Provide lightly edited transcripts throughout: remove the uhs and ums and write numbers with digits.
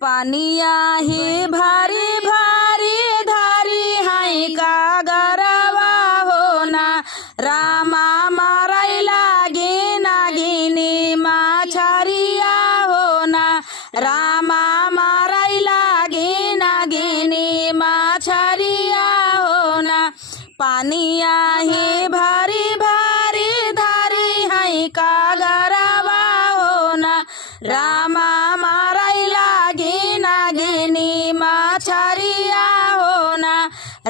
पानिया ही भारी भारी धारी हाई का गरवा होना रामा माराई लागी नागिनी माछारिया होना रामा माराई लागी नागिनी माछारिया होना पानिया ही भारी भारी धारी हाई का गरवा होना रामा माराई लागी नागिनी माछारिया होना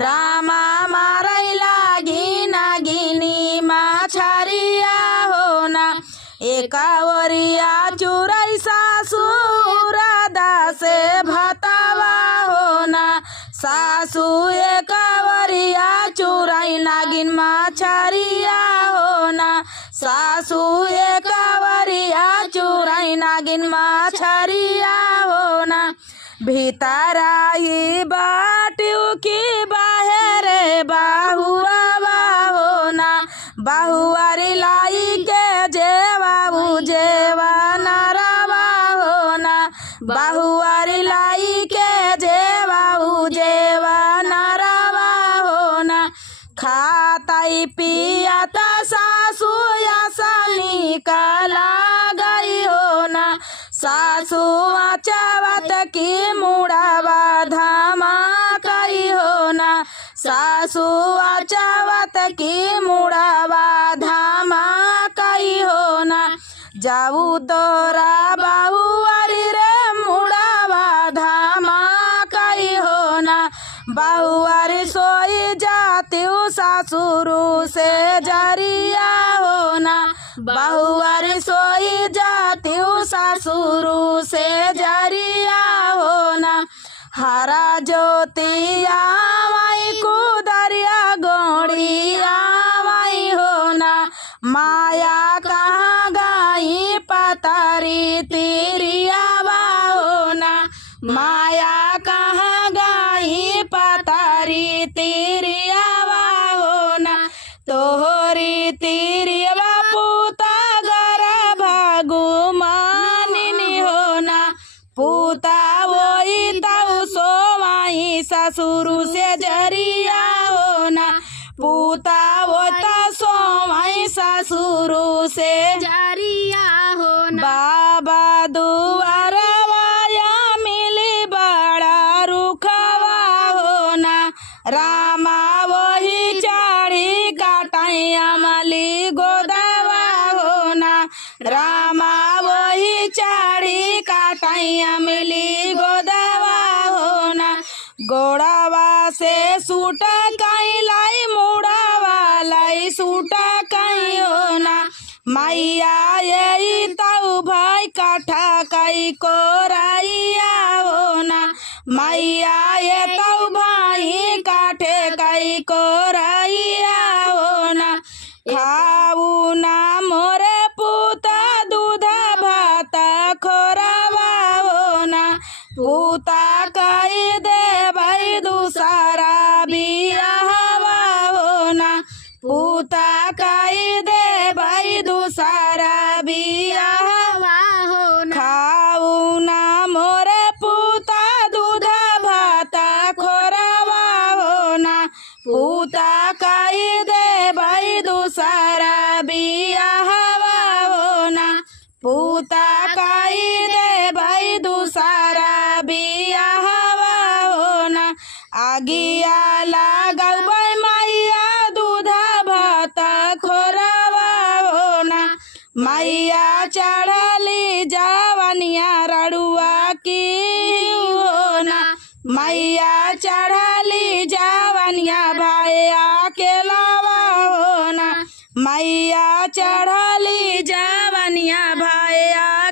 रामा माराई लागी नागिनी माछारिया होना एकावरिया चुराई सासुरादा से भतावा होना सासू एकावरिया चुराई नागिन माछारिया होना सासू एकावरिया चुराई नागिन माछारिया होना भीतराई बाटियों की बाहरे बाहुआ होना बाहुआरी लाई के जेवाबू जेवा नरवा होना बाहुआरी लाई के जेवाबू जेवा नरवा होना खाताई पियाता सासू यासनी कला गई होना सासू चावत की मुड़ावा धामा कई होना सासू चावत की मुड़ावा धामा कई होना जाऊ तोरा बाहुआरी रे मुड़ावा धामा कई होना बाहुआरी सोई जाती सासुरू से जरिया होना बाहुआरी सोई जाती सासुरू से जरिया होना हरा ज्योतिया माई कुदरिया गोड़िया माई होना माया कहाँ गाई पतारी तिरिया होना माया कहाँ गाई पतारी तिरिया होना तोहरी तिरिया पूता गर भागु मानिनी होना पूता वही ताऊ सोमाई ससुरु से जरिया होना पूता वोता सोमाई ससुरु से जरिया होना बाबा दुआर वाया मिली बड़ा रुखवा होना रामा वही चाड़ी काटाई अमली गोदवा होना रामा वही चाड़ी काटाई अमली गोदवा होना गोड़ावा से सूटा कई लाई मुड़ावा लाई सूटा कई होना मैया यही ताऊ भाई काठा कई कोराइया होना मैया ये ताऊ भाई काठे कई कोराइया होना खाऊ ना मोरे पूता दूध भात खोरावा होना पूता कई दे भाई दूसरा बियाहवा होना पूता कई दे भाई दूसरा बियाहवा होना खाऊ ना मोरे पूता दूध भात खोरावा होना पूता कई दे भाई दूसरा बियाहवा होना पूता कई दे भाई दूसरा बियाहवा होना आगिया लागल भाई मैया दूध भात खोरावा होना मैया चढ़ली जवनिया रड़ुआ की होना मैया चढ़ली जवनिया भाया के लावा होना मैया चढ़ली जवनिया भाया